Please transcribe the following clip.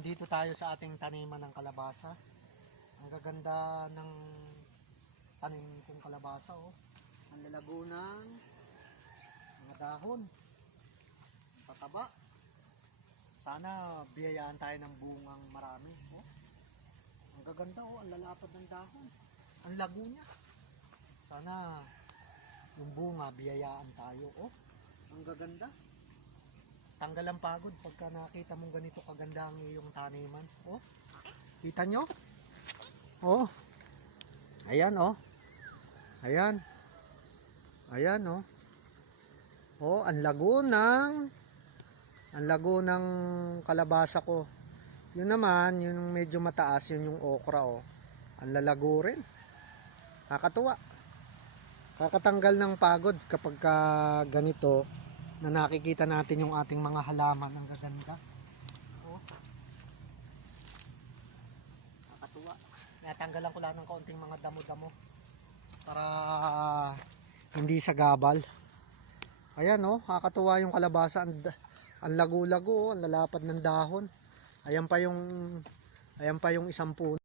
Andito tayo sa ating taniman ng kalabasa. Ang gaganda ng tanim kong kalabasa, oh. Ang lalago ng mga dahon. Ang tataba. Sana biyayaan tayo ng bungang marami, oh. Ang gaganda, oh. Ang lalapad ng dahon. Ang lago niya. Sana yung bunga biyayaan tayo, oh. Ang gaganda. Tanggal ang pagod pagka nakita mong ganito kaganda ang iyong taniman. Oh, kita nyo? Oh, ayan, oh. Ayan. Ayan, oh. Oh, ang lago ng kalabasa ko. Yun naman, yung medyo mataas, yun yung okra, oh. Ang lalago rin. Kakatuwa. Kakatanggal ng pagod kapag ganito na nakikita natin yung ating mga halaman. Ang gaganda, oh. Nakakatuwa. Natanggalan ko lang ng kaunting mga damo-damo para hindi sagabal. Ayan, oh, nakakatuwa yung kalabasa. Ang lago-lago, oh, ang lalapad ng dahon. Ayan pa yung isang puno.